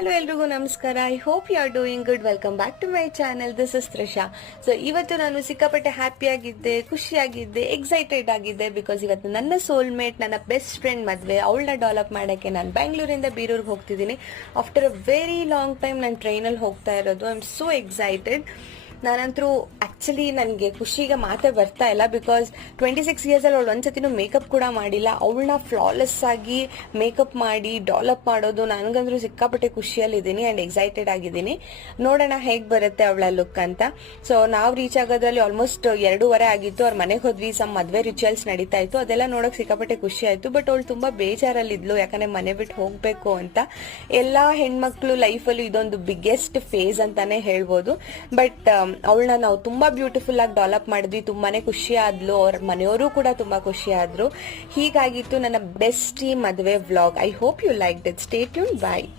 Hello ಎಲ್ರಿಗೂ ನಮಸ್ಕಾರ. I hope you are doing good. Welcome back to my channel. This is Trisha. So ಇವತ್ತು ನಾನು ಸಿಕ್ಕಾಪಟ್ಟೆ ಹ್ಯಾಪಿಯಾಗಿದ್ದೆ, ಖುಷಿಯಾಗಿದ್ದೆ, ಎಕ್ಸೈಟೆಡ್ ಆಗಿದ್ದೆ. ಬಿಕಾಸ್ ಇವತ್ತು ನನ್ನ ಸೋಲ್ಮೇಟ್, ನನ್ನ ಬೆಸ್ಟ್ ಫ್ರೆಂಡ್ ಮದುವೆ. ಅವಳನ್ನ ಡೆವಲಪ್ ಮಾಡೋಕ್ಕೆ ನಾನು ಬೆಂಗಳೂರಿಂದ ಬೀರೂರ್ಗೆ ಹೋಗ್ತಿದ್ದೀನಿ. After a very long time ನಾನು ಟ್ರೈನಲ್ಲಿ ಹೋಗ್ತಾ ಇರೋದು. I am so excited. ನಾನಂತರೂ ಆ್ಯಕ್ಚುಲಿ ನನಗೆ ಖುಷಿಗೆ ಮಾತೇ ಬರ್ತಾ ಇಲ್ಲ. ಬಿಕಾಸ್ 26 ಇಯರ್ಸಲ್ಲಿ ಅವಳು ಒಂದ್ಸತಿನೂ ಮೇಕಪ್ ಕೂಡ ಮಾಡಿಲ್ಲ. ಅವಳನ್ನ ಫ್ಲಾಲೆಸ್ ಆಗಿ ಮೇಕಪ್ ಮಾಡಿ ಡೆವಲಪ್ ಮಾಡೋದು ನನಗಂದ್ರೂ ಸಿಕ್ಕಾಪಟ್ಟೆ ಖುಷಿಯಲ್ಲಿದ್ದೀನಿ ಆ್ಯಂಡ್ ಎಕ್ಸೈಟೆಡ್ ಆಗಿದ್ದೀನಿ. ನೋಡೋಣ ಹೇಗೆ ಬರುತ್ತೆ ಅವಳ ಲುಕ್ ಅಂತ. ಸೊ ನಾವು ರೀಚ್ ಆಗೋದ್ರಲ್ಲಿ ಆಲ್ಮೋಸ್ಟ್ 2:30 ಆಗಿತ್ತು. ಅವ್ರ ಮನೆಗೆ ಹೋದ್ವಿ. ಸಮ್ ಮದುವೆ ರಿಚುವಲ್ಸ್ ನಡೀತಾ ಇತ್ತು. ಅದೆಲ್ಲ ನೋಡೋಕೆ ಸಿಕ್ಕಾಪಟ್ಟೆ ಖುಷಿ ಆಯಿತು. ಬಟ್ ಅವಳು ತುಂಬ ಬೇಜಾರಲ್ಲಿದ್ಲು, ಯಾಕಂದರೆ ಮನೆ ಬಿಟ್ಟು ಹೋಗಬೇಕು ಅಂತ. ಎಲ್ಲ ಹೆಣ್ಮಕ್ಳು ಲೈಫಲ್ಲೂ ಇದೊಂದು ಬಿಗ್ಗೆಸ್ಟ್ ಫೇಸ್ ಅಂತಾನೆ ಹೇಳ್ಬೋದು. ಬಟ್ ಅವಳನ್ನ ನಾವು ತುಂಬಾ ಬ್ಯೂಟಿಫುಲ್ ಆಗಿ ಡೆವಲಪ್ ಮಾಡಿದ್ವಿ. ತುಂಬಾನೇ ಖುಷಿ ಆದ್ಲು. ಅವ್ರ ಮನೆಯವರು ಕೂಡ ತುಂಬಾ ಖುಷಿ ಆದ್ರು. ಹೀಗಾಗಿತ್ತು ನನ್ನ ಬೆಸ್ಟಿ ಮದುವೆ vlog. I hope you like it. Stay tune. Bye.